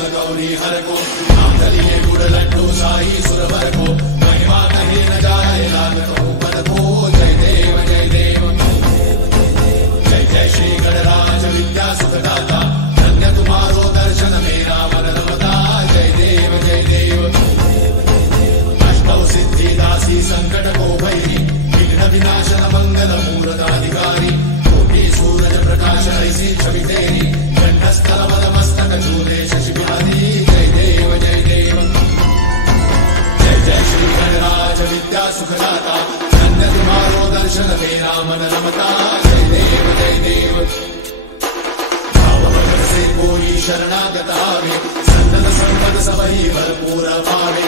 सुर गौरी हर को नाम दलिए गुड़ लड्डू साई सुरवर को महिमा कहीं न जाए लागत हो पद को जय देव जय देव जय जय श्री गणराज विद्या सुखदाता धन्य तुम्हारो दर्शन मेरा मन रमता जय देव जय देव अष्टौ सिद्धि दासी संकट को भैरी विघ्न विनाशन मंगल मूर्धाधिकारी कोटि सूरज प्रकाश ऐसी छवि तेरी कंठस्थल मस्तक चूरे शशि बिहारी जय देव जय देव जय जय श्री गणराज विद्या सुखदाता धन्य तुम्हारो दर्शन मेरा मन रमता जय देव जय देव भाव भगत से कोई शरणागत आवे संतत संपद सबही भरपूर पावे